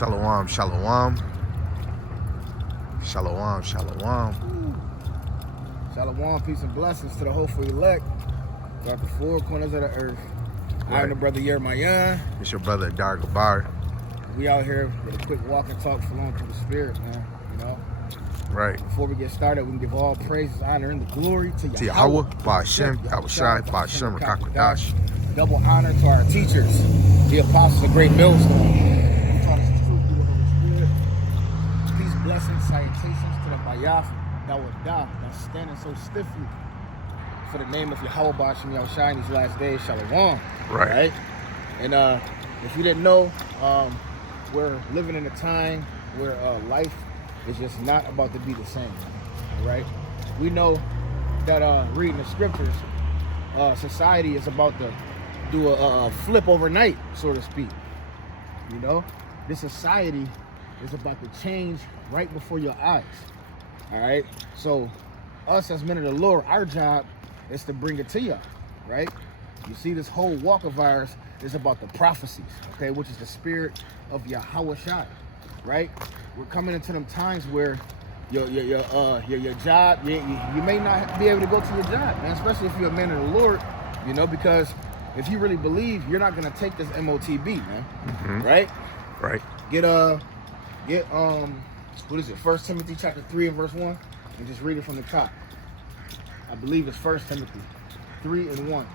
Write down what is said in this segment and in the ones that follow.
Shalom, shalom. Shalom, shalom. Shalom, peace and blessings to the hopeful elect throughout the four corners of the earth. Right. I'm the brother Yermayan. It's your brother, Dargabar. We out here with a quick walk and talk flowing through the spirit, man. You know? Right. Before we get started, we can give all praises, honor, and the glory to Yahweh, Ba'ashem, Yahushai, Ba'ashem, Rakakwadash. Double honor to our teachers, the apostles of Great Millstone. Taught us the truth through the Holy Spirit. Peace, blessings, salutations to the Bayaf, Dawadah, that's standing so stiffly for the name of Yahweh Ba'ashem Yahushai in these last days, Shalom. Right. And if you didn't know, we're living in a time where life is just not about to be the same, right? We know that reading the scriptures, society is about to do a flip overnight, so to speak. You know, this society is about to change right before your eyes. All right. So, us as men of the Lord, our job is to bring it to you, right? You see, this whole walk of ours is about the prophecies, okay, which is the spirit of Yahweh Shai, right? We're coming into them times where your job, you may not be able to go to your job, man, especially if you're a man of the Lord, you know, because if you really believe, you're not gonna take this MOTB, man, right? Right. Get what is it? 1 Timothy chapter 3 and verse 1, and just read it from the top. I believe it's 1 Timothy 3 and 1.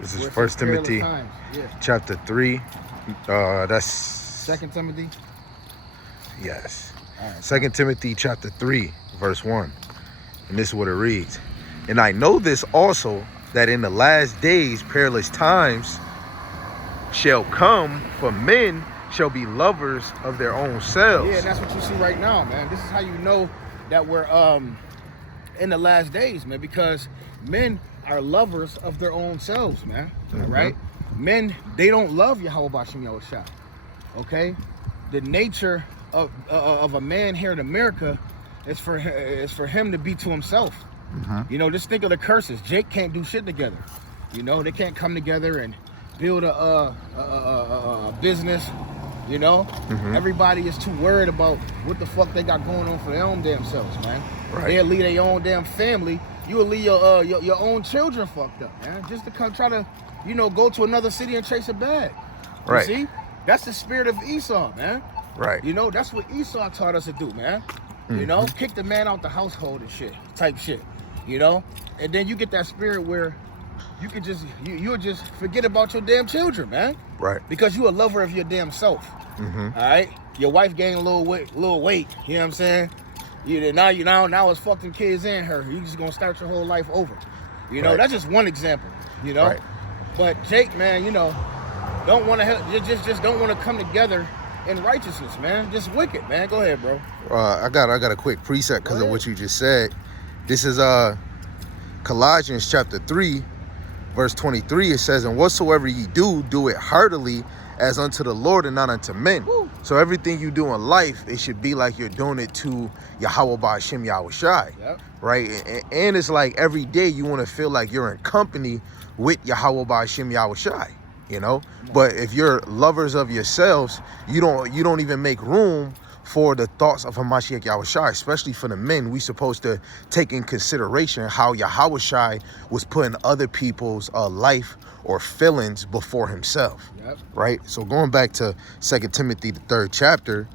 This is 1 Timothy chapter 3. That's 2 Timothy. Yes. Right. 2 Timothy chapter 3, verse 1. And this is what it reads. And I know this also, that in the last days perilous times shall come, for men shall be lovers of their own selves. Yeah, that's what you see right now, man. This is how you know that we're in the last days, man, because men are lovers of their own selves, man. All right? Men, they don't love Yahweh Ba'ashem Yahushai. Okay? The nature of a man here in America is for him to be to himself. You know, just think of the curses. Jake can't do shit together. You know, they can't come together and build a business. You know, everybody is too worried about what the fuck they got going on for their own damn selves, man. Right. They'll leave their own damn family. You will leave your own children fucked up, man, just to come try to, you know, go to another city and chase a bag. Right. You see, that's the spirit of Esau, man. Right. You know, that's what Esau taught us to do, man. You know, kick the man out the household and shit, type shit. You know, and then you get that spirit where you can just you'll just forget about your damn children, man. Right. Because you a lover of your damn self. All right. Your wife gained a little weight. You know what I'm saying? Now it's fucking kids and her. You just gonna start your whole life over. You know, that's just one example. You know, but Jake, man, you know, don't want to help. Just don't want to come together in righteousness, man. Just wicked, man. Go ahead, bro. I got a quick precept because of what you just said. This is Colossians chapter 3, verse 23. It says, and whatsoever ye do, do it heartily as unto the Lord and not unto men. Woo. So everything you do in life, it should be like you're doing it to Yahweh Ba'ashem Yahushai. Yep. Right? And it's like every day you want to feel like you're in company with Yahweh Ba'ashem Yahushai. You know? But if you're lovers of yourselves, you don't even make room for the thoughts of Hamashiach Yahushai, especially for the men. We supposed to take in consideration how Yahushai was putting other people's life or feelings before himself. Yep. Right? So going back to 2 Timothy, the 3rd chapter,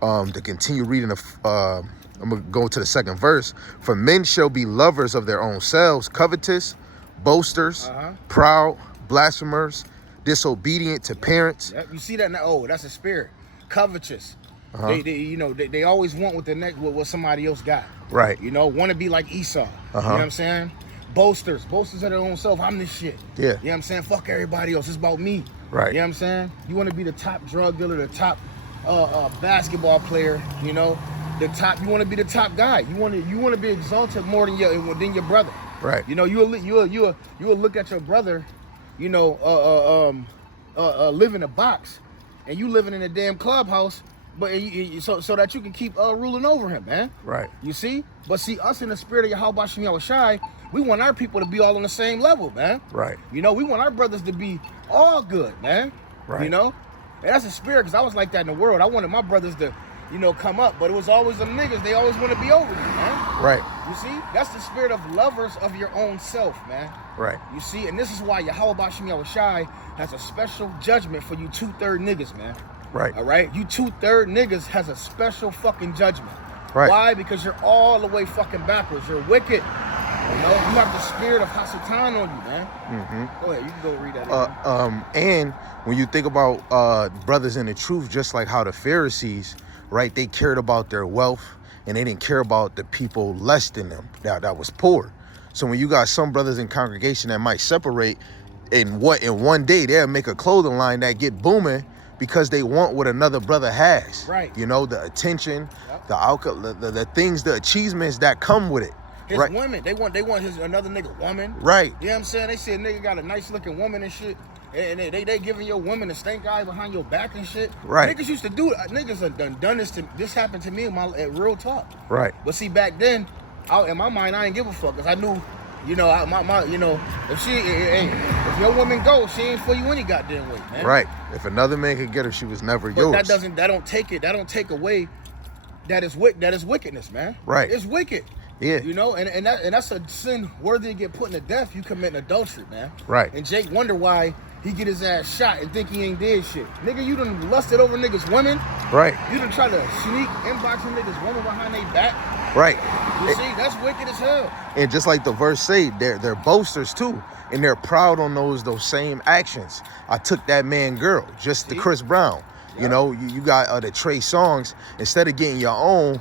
to continue reading, I'm going to go to the 2nd verse. For men shall be lovers of their own selves, covetous, boasters, proud, blasphemers, disobedient to parents. Yep. You see that now? Oh, that's a spirit. Covetous. They always want what somebody else got. Right. You know, want to be like Esau. You know what I'm saying? Boasters of their own self. I'm this shit. Yeah. You know what I'm saying? Fuck everybody else. It's about me. Right. You know what I'm saying? You want to be the top drug dealer, the top basketball player. You know, you want to be the top guy. You want to be exalted more than your brother. Right. You know, you'll look at your brother, you know, live in a box, and you living in a damn clubhouse. But so that you can keep ruling over him, man. Right. You see? But see, us in the spirit of Yahweh Ba'ashem Yahushai, we want our people to be all on the same level, man. Right. You know, we want our brothers to be all good, man. Right. You know? And that's a spirit, because I was like that in the world. I wanted my brothers to, you know, come up, but it was always them niggas. They always want to be over you, man. Right. You see? That's the spirit of lovers of your own self, man. Right. You see? And this is why Yahweh Bashim Yahushai has a special judgment for you 2/3 niggas, man. Right. All right? You 2/3 niggas has a special fucking judgment. Right. Why? Because you're all the way fucking backwards. You're wicked. You know? You have the spirit of Hasatan on you, man. Mm-hmm. Go ahead. You can go read that. And when you think about brothers in the truth, just like how the Pharisees, right, they cared about their wealth and they didn't care about the people less than them that was poor. So when you got some brothers in congregation that might separate, in one day they'll make a clothing line that get booming because they want what another brother has. Right. You know, the attention, the alcohol, the things, the achievements that come with it. His right. women, they want his another nigga woman. Right. You know what I'm saying? They see a nigga got a nice looking woman and shit, and they giving your woman a stank eye behind your back and shit. Right. Niggas used to do it. Niggas have done this. This happened to me at real talk. Right. But see, back then, in my mind, I didn't give a fuck, because I knew, you know, you know, if your woman goes, she ain't for you any goddamn way, man. Right. If another man could get her, she was never But yours. that don't take away that is wickedness, man. Right. It's wicked. Yeah. You know, and that's a sin worthy to get put to death. You committing adultery, man. Right. And Jake wonder why he get his ass shot and think he ain't did shit. Nigga, you done lusted over niggas' women. Right. You done try to sneak inboxing niggas' women behind their back. Right. You see, that's wicked as hell. And just like the verse say, they're boasters too, and they're proud on those same actions. I took that man girl, just the Chris Brown. You know, you got the Trey Songz. Instead of getting your own,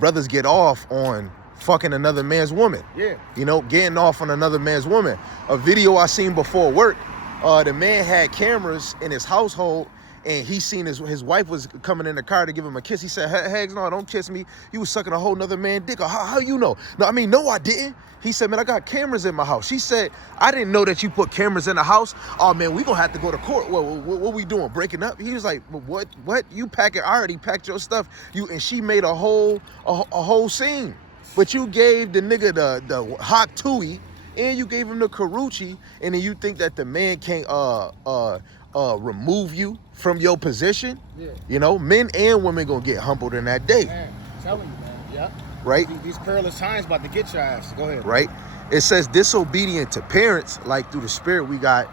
brothers get off on fucking another man's woman. Yeah. You know, getting off on another man's woman. A video I seen before work, the man had cameras in his household, and he seen his wife was coming in the car to give him a kiss. He said, Hags, no, don't kiss me. You was sucking a whole nother man's dick. How you know? No, I didn't. He said, man, I got cameras in my house. She said, I didn't know that you put cameras in the house. Oh, man, we gonna have to go to court. What we doing, breaking up? He was like, what? You packing? I already packed your stuff. And she made a whole scene. But you gave the nigga the hot tui, and you gave him the Karuchi, and then you think that the man can't remove you from your position? Yeah. You know, men and women gonna get humbled in that day. Man, I'm telling you, man. Yeah. Right? These perilous times about to get your ass. Go ahead. Right? It says disobedient to parents, like through the spirit, we got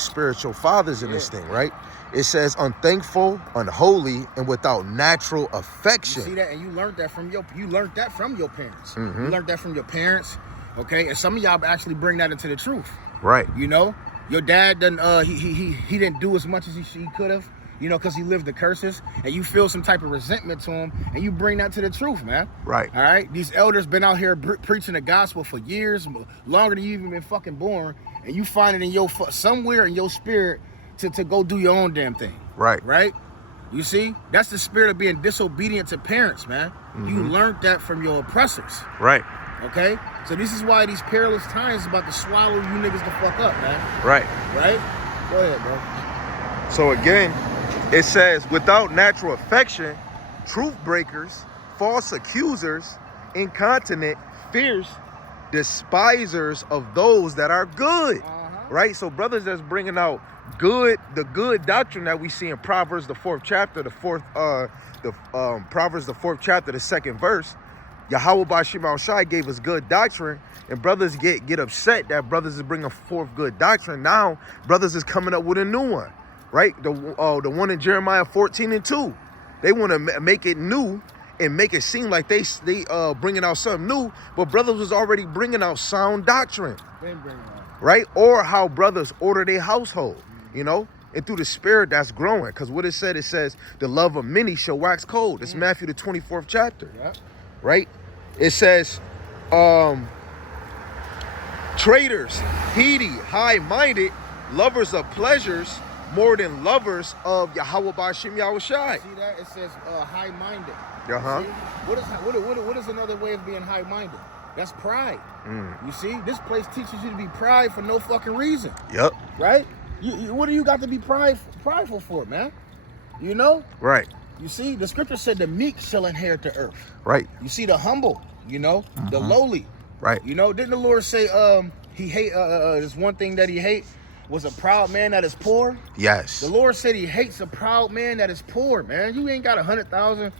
spiritual fathers in this thing, right? It says unthankful, unholy, and without natural affection. You see that, and you learned that from your parents. Mm-hmm. You learned that from your parents, okay? And some of y'all actually bring that into the truth. Right. You know, your dad didn't he didn't do as much as he could have, you know, because he lived the curses, and you feel some type of resentment to him, and you bring that to the truth, man. Right. All right. These elders been out here preaching the gospel for years, longer than you even been fucking born, and you find it in your somewhere in your spirit to go do your own damn thing. Right. Right? You see? That's the spirit of being disobedient to parents, man. Mm-hmm. You learned that from your oppressors. Right. Okay? So this is why these perilous times is about to swallow you niggas the fuck up, man. Right. Right? Go ahead, bro. So again, it says, without natural affection, truth breakers, false accusers, incontinent, fierce, despisers of those that are good. Right? So brothers that's bringing out the good doctrine that we see in Proverbs the 4th chapter, Proverbs the 4th chapter, the 2nd verse. Yahweh Bashim Shai gave us good doctrine, and brothers get upset that brothers is bringing forth good doctrine. Now brothers is coming up with a new one, right? The one in Jeremiah 14:2. They want to make it new and make it seem like they bringing out something new, but brothers was already bringing out sound doctrine, right? Or how brothers order their household, you know, and through the spirit that's growing. Because what it says the love of many shall wax cold. It's Matthew the 24th chapter, right? It says traitors, heedy, high-minded, lovers of pleasures more than lovers of Yahweh Bashim Yahushai. See that? It says high-minded. Uh-huh. What is another way of being high-minded? That's pride. You see? This place teaches you to be pride for no fucking reason. Yep. Right? What do you got to be prideful for, man? You know? Right. You see? The scripture said the meek shall inherit the earth. Right. You see the humble, you know? The lowly. Right. You know? Didn't the Lord say he hate, there's one thing that he hate? was a proud man that is poor. Yes. The Lord said he hates a proud man that is poor, man. You ain't got 100,000.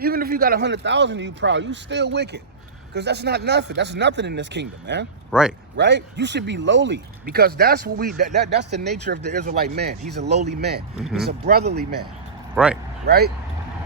Even if you got 100,000 and you proud, you still wicked. Because that's not nothing. That's nothing in this kingdom, man. Right. Right? You should be lowly. Because that's what that's the nature of the Israelite man. He's a lowly man. He's a brotherly man. Right. Right?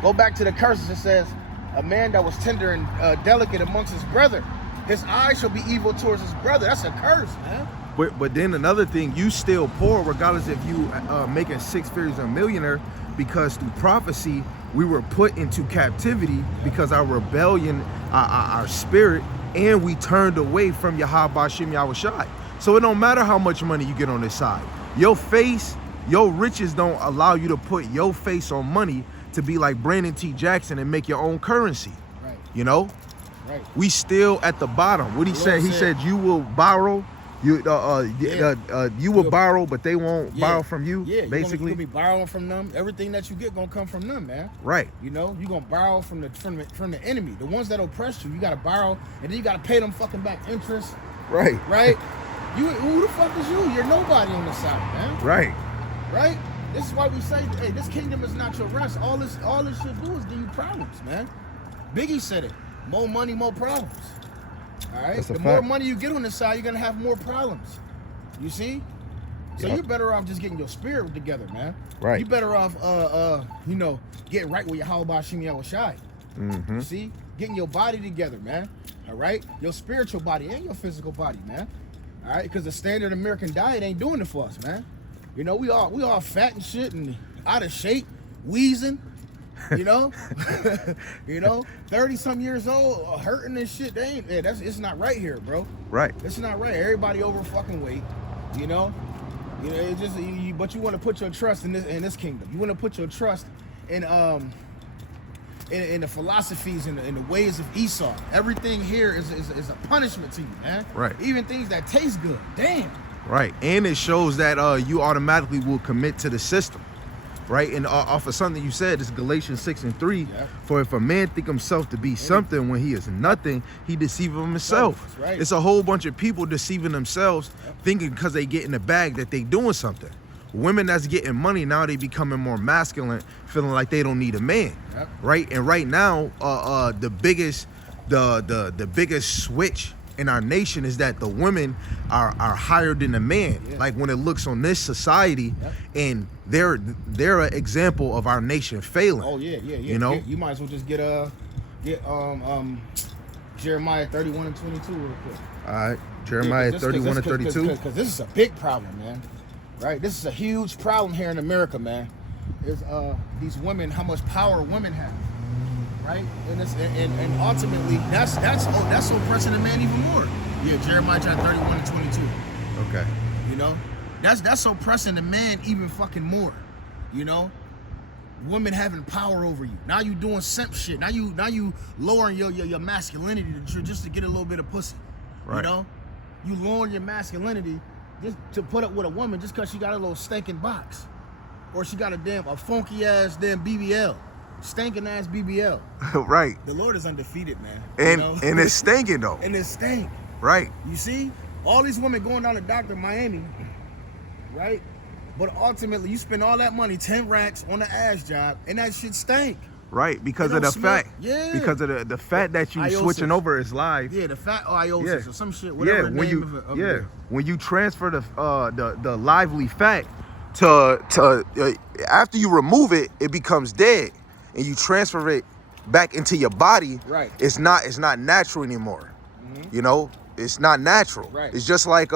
Go back to the curses. It says, a man that was tender and delicate amongst his brother, his eyes shall be evil towards his brother. That's a curse, man. But then another thing, you still poor regardless if you making 6 figures or a millionaire, because through prophecy we were put into captivity because our rebellion, our spirit, and we turned away from Yahweh Bashim Yahushai. So it don't matter how much money you get on this side. Your face, your riches don't allow you to put your face on money to be like Brandon T. Jackson and make your own currency. Right. You know? Right. We still at the bottom. What he said? He said you will borrow. You will borrow, but they won't borrow from you. Yeah, basically. You'll be borrowing from them. Everything that you get gonna come from them, man. Right. You know, you gonna borrow from the enemy, the ones that oppress you. You gotta borrow, and then you gotta pay them fucking back interest. Right. Right. Who the fuck is you? You're nobody on the side, man. Right. Right. This is why we say, hey, this kingdom is not your rest. All this should do is give you problems, man. Biggie said it. More money, more problems. All right. The more money you get on the side, you're gonna have more problems. You see? So you're better off just getting your spirit together, man. Right. You're better off getting right with your Yahweh Bashim Yahushai. You see? Getting your body together, man. All right? Your spiritual body and your physical body, man. All right? Because the standard American diet ain't doing it for us, man. You know, we all fat and shit and out of shape, wheezing. You know, 30-some years old, hurting and shit. It's not right here, bro. Right. It's not right. Everybody over fucking weight. You know, it's just. But you want to put your trust in this kingdom. You want to put your trust in the philosophies and the ways of Esau. Everything here is a punishment to you, man. Right. Even things that taste good. Damn. Right. And it shows that you automatically will commit to the system. Right, and off of something you said, it's Galatians 6:3. Yeah. For if a man think himself to be something when he is nothing, he deceiveth himself. That's right. It's a whole bunch of people deceiving themselves, thinking because they get in the bag that they doing something. Women that's getting money now, they becoming more masculine, feeling like they don't need a man. Yep. Right, and right now, the biggest switch in our nation is that the women are higher than the man. Yeah. Like when it looks on this society, and they're an example of our nation failing. Oh yeah. You know, you might as well just get Jeremiah 31 and 22 real quick. All right, Jeremiah 31 and 32. Because this is a big problem, man. Right, this is a huge problem here in America, man. Is these women, how much power women have. Right, and ultimately that's oppressing the man even more. Yeah, Jeremiah chapter 31 and 22. Okay. You know, that's oppressing the man even fucking more. You know, women having power over you. Now you doing simp shit. Now you lowering your masculinity just to get a little bit of pussy. Right. You know, you lowering your masculinity just to put up with a woman just because she got a little stinking box, or she got a funky ass damn BBL. Stinking ass BBL. Right. The Lord is undefeated, man. And it's stinking though. And it's stink. Right. You see, all these women going down to Dr. Miami, right? But ultimately, you spend all that money, 10 racks on the ass job, and that shit stink. Right, because of the fat. Yeah. Because of the fat that you Iosis. Switching over is live. Yeah, the fat iosis or some shit. Whatever the name of it. When you transfer the lively fat to after you remove it, it becomes dead. And you transfer it back into your body, right? It's not natural anymore. You know, it's not natural. Right. It's just like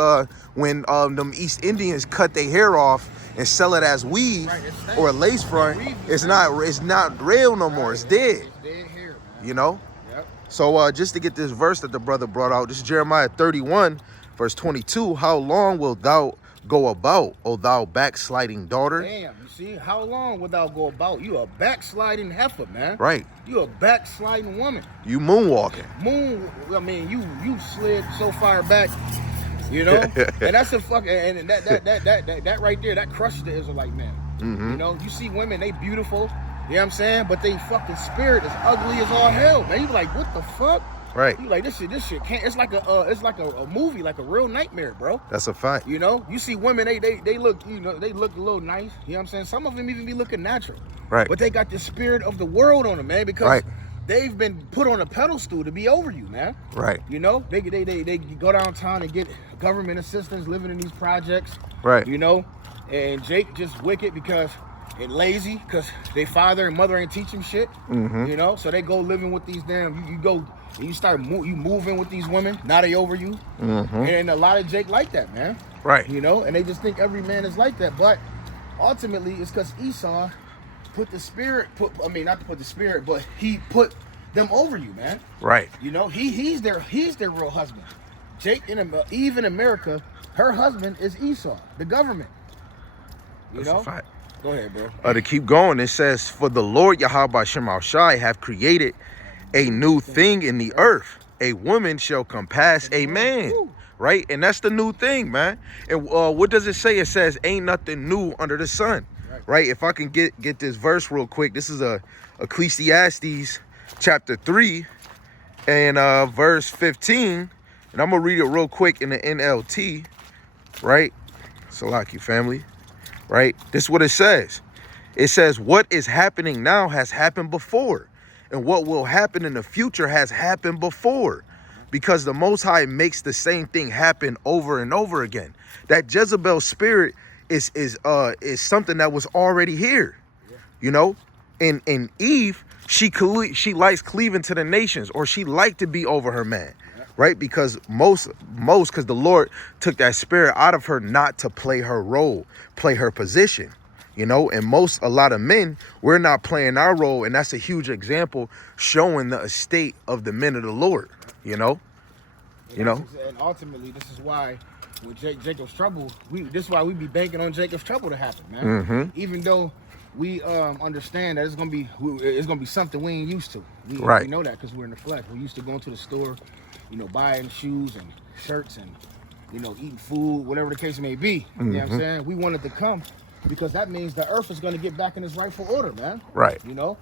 when them East Indians cut their hair off and sell it as weave or a lace front. It's not real no more. It's dead. It's dead hair, man. You know. Yep. So just to get this verse that the brother brought out, this is Jeremiah 31, verse 22. How long wilt thou go about, O thou backsliding daughter? Damn, you see, how long will thou go about? You a backsliding heifer, man. Right. You a backsliding woman. You moonwalking. You slid so far back, you know? And that's a fucking, and that right there, that crushed the Israelite man. You know, you see women, they beautiful, you know what I'm saying? But they fucking spirit is ugly as all hell, man. You be like, what the fuck? Right. You like this shit can't. It's like a movie, like a real nightmare, bro. That's a fact. You know, you see women, they look, you know, they look a little nice. You know what I'm saying? Some of them even be looking natural. Right. But they got the spirit of the world on them, man, because Right. they've been put on a pedestal to be over you, man. Right. You know, they go downtown and get government assistance living in these projects. Right. You know, and Jake just wicked because and lazy because their father and mother ain't teach him shit. Mm-hmm. You know, so they go living with these damn. You go and you start moving with these women. Now they over you. Mm-hmm. And a lot of Jake like that, man. Right. You know, and they just think every man is like that, but ultimately it's because Esau put the spirit. Not to put the spirit, but he put them over you, man. Right. You know, he's their real husband. Jake Eve in America, her husband is Esau, the government. You That's know. a fact. Go ahead, bro. To keep going, it says, "For the Lord Yahweh Shemal Shai have created a new thing in the earth. A woman shall compass a man." Right? And that's the new thing, man. And what does it say? It says, "Ain't nothing new under the sun." Right? If I can get this verse real quick, this is Ecclesiastes chapter 3 and verse 15. And I'm gonna read it real quick in the NLT. Right? Salaki family. Right? This is what it says. It says, "What is happening now has happened before, and what will happen in the future has happened before, because the Most High makes the same thing happen over and over again." That Jezebel spirit is something that was already here, you know. And Eve, she likes cleaving to the nations, or she liked to be over her man. Right? Because because the Lord took that spirit out of her not to play her role, play her position, you know. And a lot of men, we're not playing our role. And that's a huge example showing the estate of the men of the Lord, you know. And ultimately, this is why with Jacob's trouble, this is why we be banking on Jacob's trouble to happen, man. Mm-hmm. Even though we understand that it's gonna be something we ain't used to. We know that because we're in the flesh. We're used to going to the store, you know, buying shoes and shirts and, you know, eating food, whatever the case may be. You know what I'm saying? We want it to come because that means the earth is going to get back in its rightful order, man. Right. You know,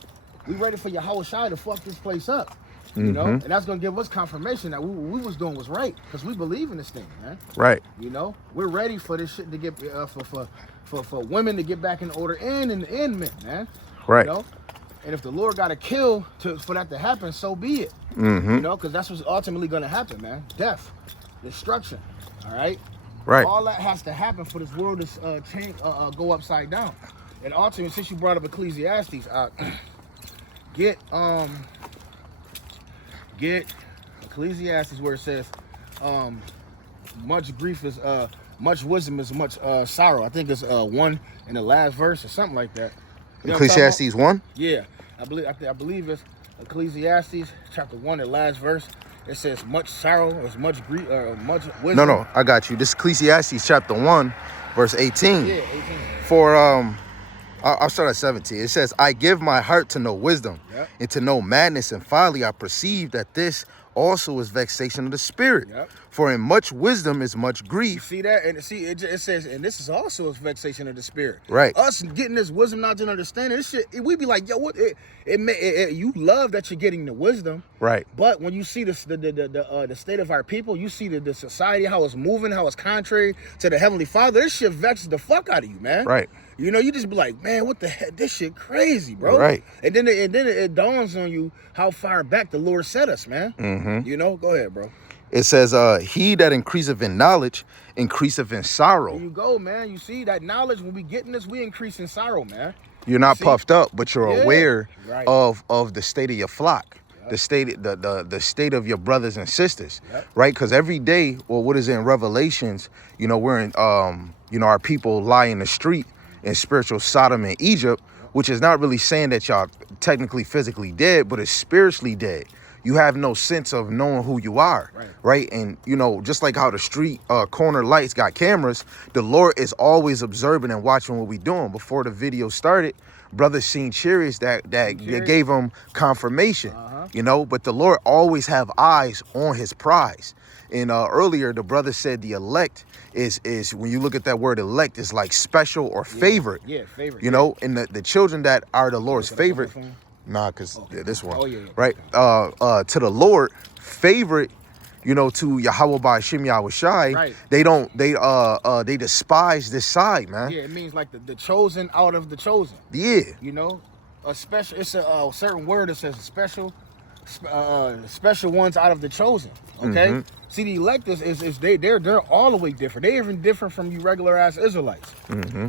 we ready for Yahweh Shai to fuck this place up. You know, and that's going to give us confirmation that what we was doing was right because we believe in this thing, man. Right. You know, we're ready for this shit to get for women to get back in order and men, man. Right. You know? And if the Lord got to kill for that to happen, so be it. Mm-hmm. You know, because that's what's ultimately going to happen, man. Death, destruction. All right. Right. All that has to happen for this world to change, go upside down. And ultimately, since you brought up Ecclesiastes, get Ecclesiastes where it says, much grief is much wisdom is much sorrow. I think it's 1 in the last verse or something like that. You know Ecclesiastes 1? Yeah, I believe it's Ecclesiastes chapter 1, the last verse. It says much sorrow is much grief, much wisdom. No, I got you. This Ecclesiastes chapter 1, verse 18. Yeah, 18. For I'll start at 17. It says, "I give my heart to know wisdom, and to know madness and folly. I perceive that this also is vexation of the spirit. For in much wisdom is much grief." See that? And see, it says, and this is also a vexation of the spirit. Right. Us getting this wisdom, knowledge, and understanding, this shit, we be like, yo, what? You love that you're getting the wisdom. Right. But when you see the state of our people, you see the society, how it's moving, how it's contrary to the Heavenly Father, this shit vexes the fuck out of you, man. Right. You know, you just be like, man, what the heck? This shit crazy, bro. Right. And then it dawns on you how far back the Lord set us, man. Mm-hmm. You know, go ahead, bro. It says, "He that increaseth in knowledge increaseth in sorrow." There you go, man. You see that knowledge, when we getting this, we increase in sorrow, man. You're not puffed up, but you're aware right. of the state of your flock, the state of your brothers and sisters, right? Because every day, well, what is in Revelations, you know, we're in, you know, our people lie in the street in spiritual Sodom and Egypt, which is not really saying that y'all technically physically dead, but it's spiritually dead. You have no sense of knowing who you are, right? And, you know, just like how the street corner lights got cameras, the Lord is always observing and watching what we doing. Before the video started, brothers seen chariots that gave them confirmation, you know, but the Lord always have eyes on his prize. And earlier, the brother said the elect is when you look at that word elect, is like special or favorite. Yeah, favorite. You know, and the children that are the Lord's favorite. Nah, because Okay. this one. Oh, yeah. Right? To the Lord, favorite, to Yahweh by Shem Yahweh Shai, Right. they despise this side, man. Yeah, it means like the chosen out of the chosen. Yeah. A special. It's a certain word that says special ones out of the chosen. Okay. See, the elect is they're all the way different. They're even different from you regular ass Israelites.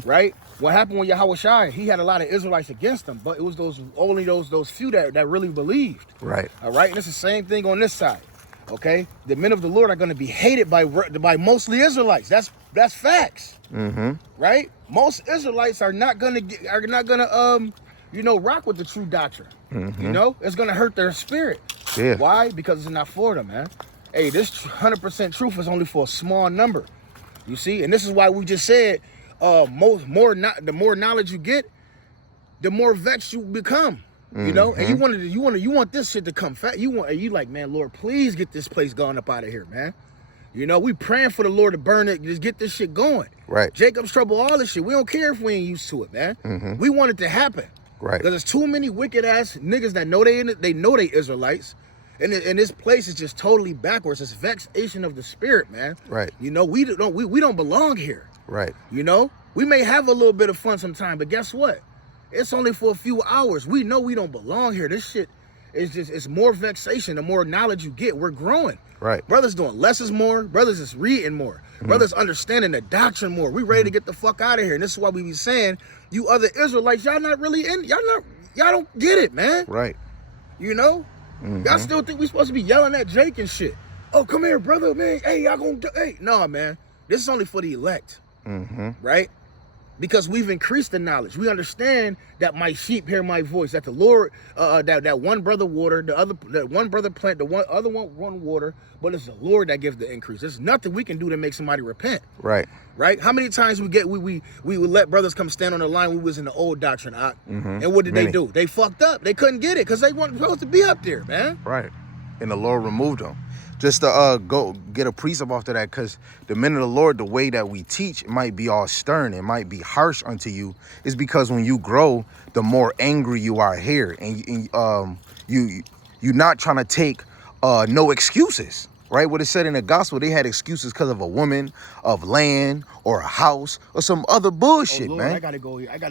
Right. What happened with Yahweh Shai? He had a lot of Israelites against him, but it was those few that really believed. Right. All right. And it's the same thing on this side. Okay. The men of the Lord are going to be hated by mostly Israelites. That's facts. Right. Most Israelites are not gonna rock with the true doctrine. It's gonna hurt their spirit. Yeah. Why? Because it's not for them, man. Hey, this 100% truth is only for a small number. You see, and this is why we just said, the more knowledge you get, the more vexed you become. And you want this shit to come fast. You like, man, Lord, please get this place gone up out of here, man. We praying for the Lord to burn it, just get this shit going. Right. Jacob's trouble, all this shit. We don't care if we ain't used to it, man. We want it to happen. Right. Because there's too many wicked ass niggas that know they Israelites. And this place is just totally backwards. It's vexation of the spirit, man. Right. We don't belong here. Right. We may have a little bit of fun sometime, but guess what? It's only for a few hours. We know we don't belong here. This shit it's more vexation. The more knowledge you get, we're growing. Right. Brothers doing less is more. Brothers is reading more. Brothers understanding the doctrine more. We ready to get the fuck out of here. And this is why we be saying, you other Israelites, y'all not really in. Y'all don't get it, man. Right. Y'all still think we supposed to be yelling at Jake and shit. Oh, come here, brother, man. Hey, y'all gonna do? Hey, no, man. This is only for the elect. Right? Because we've increased the knowledge. We understand that my sheep hear my voice. That the Lord, that one brother water, that one brother plant, the other one water, but it's the Lord that gives the increase. There's nothing we can do to make somebody repent. Right. Right? How many times we would let brothers come stand on the line? We was in the old doctrine, and what did they do? They fucked up. They couldn't get it because they weren't supposed to be up there, man. Right. And the Lord removed them. Just to go get a precept off to that, because the men of the Lord, the way that we teach, it might be all stern, it might be harsh unto you, is because when you grow, the more angry you are here, and you're not trying to take no excuses. Right? What it said in the gospel, they had excuses because of a woman, of land, or a house, or some other bullshit, Lord, man. I gotta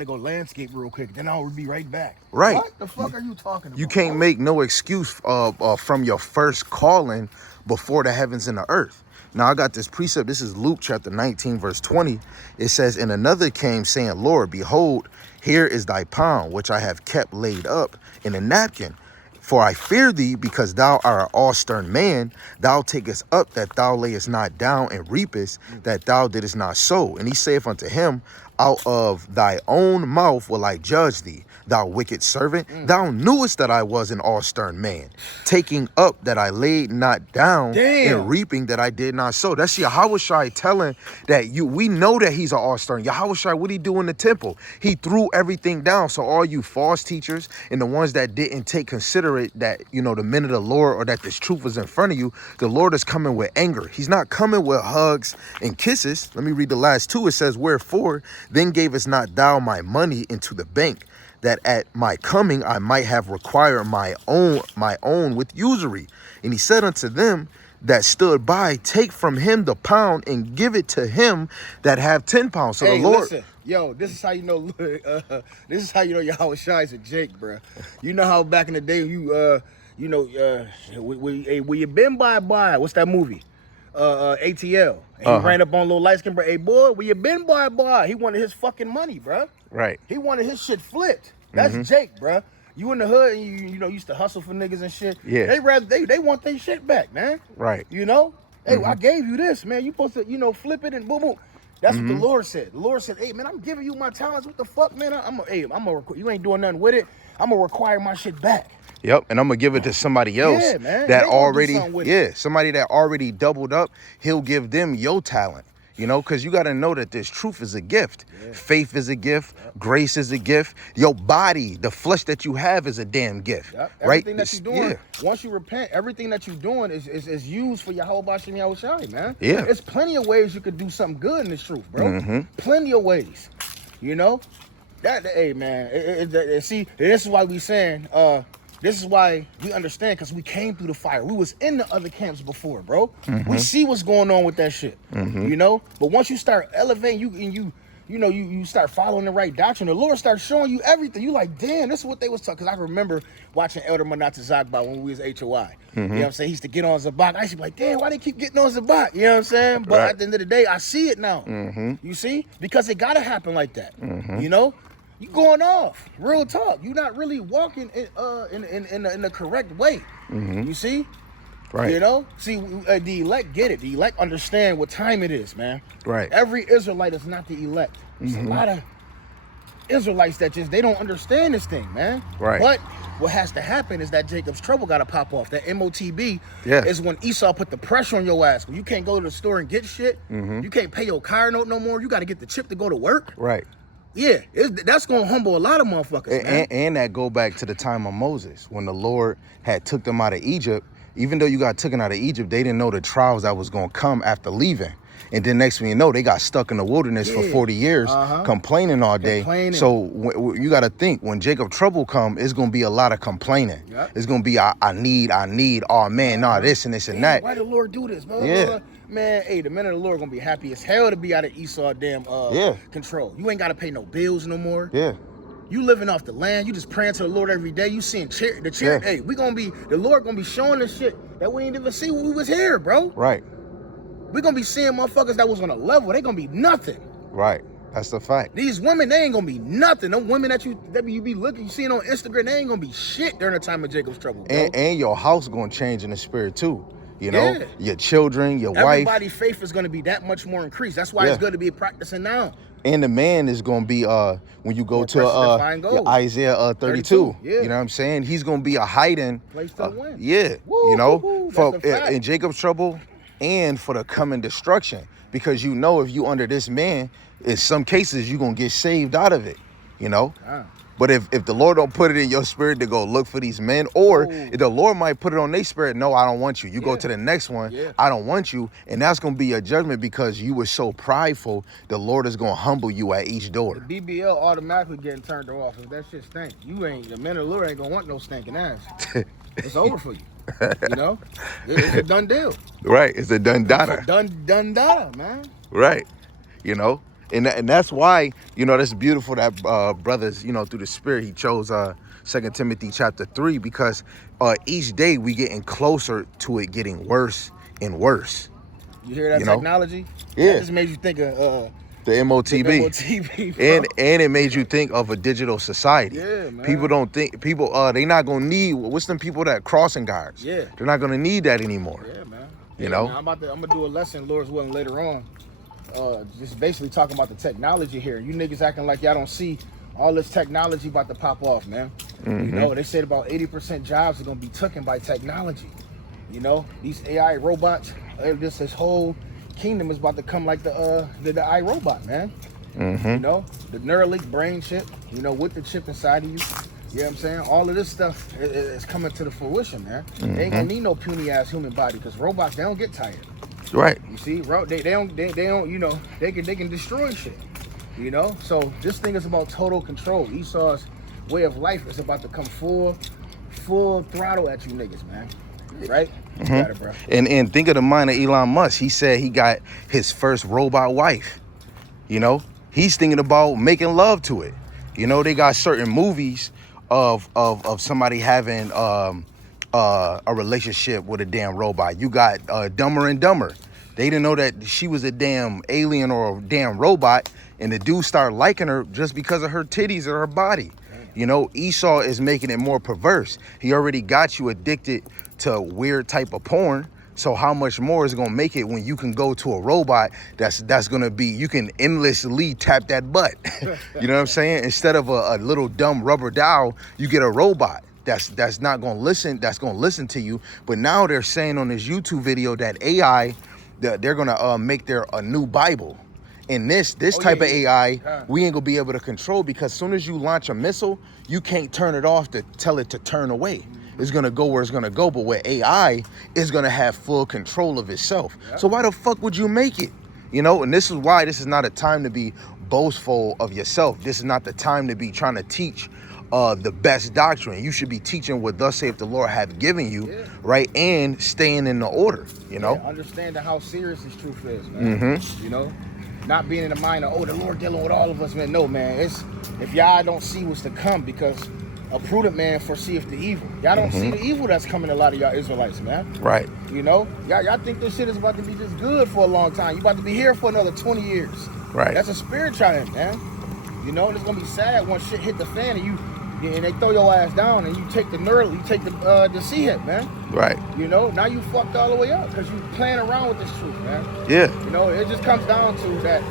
go landscape real quick. Then I'll be right back. Right. What the fuck are you talking about? You can't make no excuse from your first calling before the heavens and the earth. Now I got this precept. This is Luke chapter 19, verse 20. It says, and another came saying, Lord, behold, here is thy pound, which I have kept laid up in a napkin. For I fear thee, because thou art an all-stern man. Thou takest up that thou layest not down, and reapest that thou didst not sow. And he saith unto him, out of thy own mouth will I judge thee, thou wicked servant. Thou knewest that I was an all-stern man, taking up that I laid not down, and reaping that I did not sow. That's Yahweh Shai telling that we know that he's an all-stern. Yahweh Shai, what did he do in the temple? He threw everything down. So all you false teachers and the ones that didn't take considerate that, the men of the Lord, or that this truth was in front of you, the Lord is coming with anger. He's not coming with hugs and kisses. Let me read the last two. It says, wherefore then gavest not thou my money into the bank, that at my coming I might have required my own with usury. And he said unto them that stood by, take from him the pound and give it to him that have 10 pounds. So hey, the Lord, listen, yo, this is how you know. This is how you know Yahweh Shai's a Jake, bro. You know how back in the day where you been by? What's that movie? ATL. And he ran up on little light skin, bro. Hey boy, where you been by? He wanted his fucking money, bro. right. He wanted his shit flipped. That's Jake, bro. You in the hood and you used to hustle for niggas and shit. Yeah. They want their shit back, man. Right. Hey, I gave you this, man. You supposed to, flip it and boom, boom. That's what the Lord said. The Lord said, hey, man, I'm giving you my talents. What the fuck, man? You ain't doing nothing with it. I'm going to require my shit back. Yep, and I'm gonna give it to somebody else that already, somebody that already doubled up. He'll give them your talent, because you got to know that this truth is a gift. Faith is a gift. Grace is a gift. Your body, the flesh that you have, is a damn gift. Everything that you're doing, once you repent, everything that you're doing is used for Yahweh Bashem Yahweh Shai, man. Yeah. There's plenty of ways you could do something good in this truth, bro. Plenty of ways, Hey man, see, this is why we saying, this is why we understand, because we came through the fire. We was in the other camps before, bro. We see what's going on with that shit, you know. But once you start elevating, you start following the right doctrine, the Lord starts showing you everything. You like, damn, this is what they was talking. Because I remember watching Elder Manata Zagba when we was HOI. You know what I'm saying? He used to get on Zabak. I used to be like, damn, why they keep getting on Zabak? You know what I'm saying? But at the end of the day, I see it now. You see? Because it gotta happen like that. You know? You going off, real talk. You're not really walking in the correct way. You see? Right. You know? See, the elect get it. The elect understand what time it is, man. Right. Every Israelite is not the elect. There's a lot of Israelites that they don't understand this thing, man. Right. But what has to happen is that Jacob's trouble got to pop off. That MOTB Yeah. is when Esau put the pressure on your ass. When you can't go to the store and get shit. You can't pay your car note no more. You got to get the chip to go to work. Right. Yeah, that's gonna humble a lot of motherfuckers, man. And that go back to the time of Moses, when the Lord had took them out of Egypt. Even though you got taken out of Egypt, they didn't know the trials that was gonna come after leaving. And then next thing you know, they got stuck in the wilderness for 40 years, complaining all day. So you got to think, when Jacob trouble come, it's going to be a lot of complaining. It's going to be, I need, oh man, nah, this and this and that. Why the Lord do this, man? Man, hey, the men of the Lord gonna be happy as hell to be out of Esau damn control. You ain't gotta pay no bills no more. Yeah. You living off the land. You just praying to the Lord every day. You seeing the chair. Hey, the Lord gonna be showing us shit that we ain't even see when we was here, bro. Right. We gonna be seeing motherfuckers that was on a level. They gonna be nothing. Right. That's the fact. These women, they ain't gonna be nothing. Them women that you be looking, you seeing on Instagram, they ain't gonna be shit during the time of Jacob's trouble, bro. And your house gonna change in the spirit too. You know, your children, your wife. Everybody's faith is going to be that much more increased. That's why it's good to be practicing now. And the man is going to be, when you go to Isaiah 32, you know what I'm saying? He's going to be a hiding place to win. Yeah, you know, for in Jacob's trouble and for the coming destruction. Because you know, if you under this man, in some cases, you're going to get saved out of it, you know? But if the Lord don't put it in your spirit to go look for these men, or if the Lord might put it on their spirit, no, I don't want you. You go to the next one, I don't want you. And that's going to be a judgment because you were so prideful, the Lord is going to humble you at each door. The BBL automatically getting turned off. If that shit stink, the men of the Lord ain't going to want no stinking ass. It's over for you. You know? It's a done deal. Right. It's a done data. It's a done data, man. Right. You know? And that's why, you know, that's beautiful that brothers, you know, through the spirit, he chose 2 Timothy chapter 3, because each day we getting closer to it getting worse and worse. You hear that technology? Yeah. That just made you think of the MOTB. The MOTB, and it made you think of a digital society. Yeah, man. People don't think, they not gonna need, what's them people that crossing guards? Yeah. They're not gonna need that anymore. Yeah, man. You know? Man, I'm gonna do a lesson, Lord's willing, later on. Just basically talking about the technology here. You niggas acting like y'all don't see all this technology about to pop off, man. You know, they said about 80% jobs are gonna be taken by technology. You know, these AI robots, this whole kingdom is about to come like the iRobot, man. You know, the Neuralink brain chip, you know, with the chip inside of you. You know what I'm saying? All of this stuff is coming to the fruition, man. They ain't gonna need no puny ass human body, because robots, they don't get tired. Right. You see, they don't, you know, they can destroy shit. You know, so this thing is about total control. Esau's way of life is about to come full throttle at you niggas, man. Right? You got it, bro. And think of the mind of Elon Musk. He said he got his first robot wife. You know, he's thinking about making love to it. You know, they got certain movies of somebody having a relationship with a damn robot. You got Dumber and Dumber. They didn't know that she was a damn alien or a damn robot, and the dude started liking her just because of her titties or her body. You know, Esau is making it more perverse. He already got you addicted to a weird type of porn. So how much more is it gonna make it when you can go to a robot that's gonna be, you can endlessly tap that butt. You know what I'm saying? Instead of a little dumb rubber doll, you get a robot that's not gonna listen, that's gonna listen to you. But now they're saying on this YouTube video that AI, they're gonna make a new Bible. And this type of AI, we ain't gonna be able to control, because as soon as you launch a missile, you can't turn it off to tell it to turn away. It's gonna go where it's gonna go, but with AI, it's gonna have full control of itself. So why the fuck would you make it? You know, and this is why this is not a time to be boastful of yourself. This is not the time to be trying to teach the best doctrine. You should be teaching what thus saith the Lord have given you, right? And staying in the order, you know? Understanding how serious this truth is, man. You know? Not being in the mind of, oh, the Lord dealing with all of us, man. No, man. It's if y'all don't see what's to come, because a prudent man foreseeth the evil. Y'all don't see the evil that's coming to a lot of y'all Israelites, man. Right. You know? Y'all think this shit is about to be just good for a long time. You about to be here for another 20 years. Right. That's a spirit trying, man. You know, it's gonna be sad when shit hit the fan and they throw your ass down and you take the sea hit, man. Right. You know, now you fucked all the way up because you playing around with this truth, man. Yeah. You know, it just comes down to that,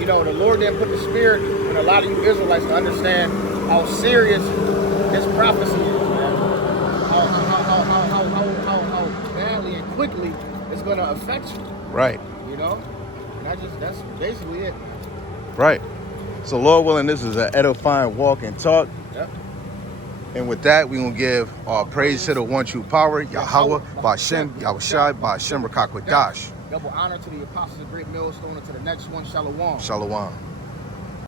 you know, the Lord didn't put the spirit in a lot of you Israelites to understand how serious this prophecy is, man. How badly and quickly it's gonna affect you. Right. You know? And that's basically it. Right. So Lord willing, this is an edifying walk and talk. Yep. And with that, we're going to give our praise to the one true power, Yahweh, Ba'Shem, Yahushai, Ba'Shem, Rakakwadash. Double honor to the apostles of Great Millstone and to the next one, Shalom. Shalom.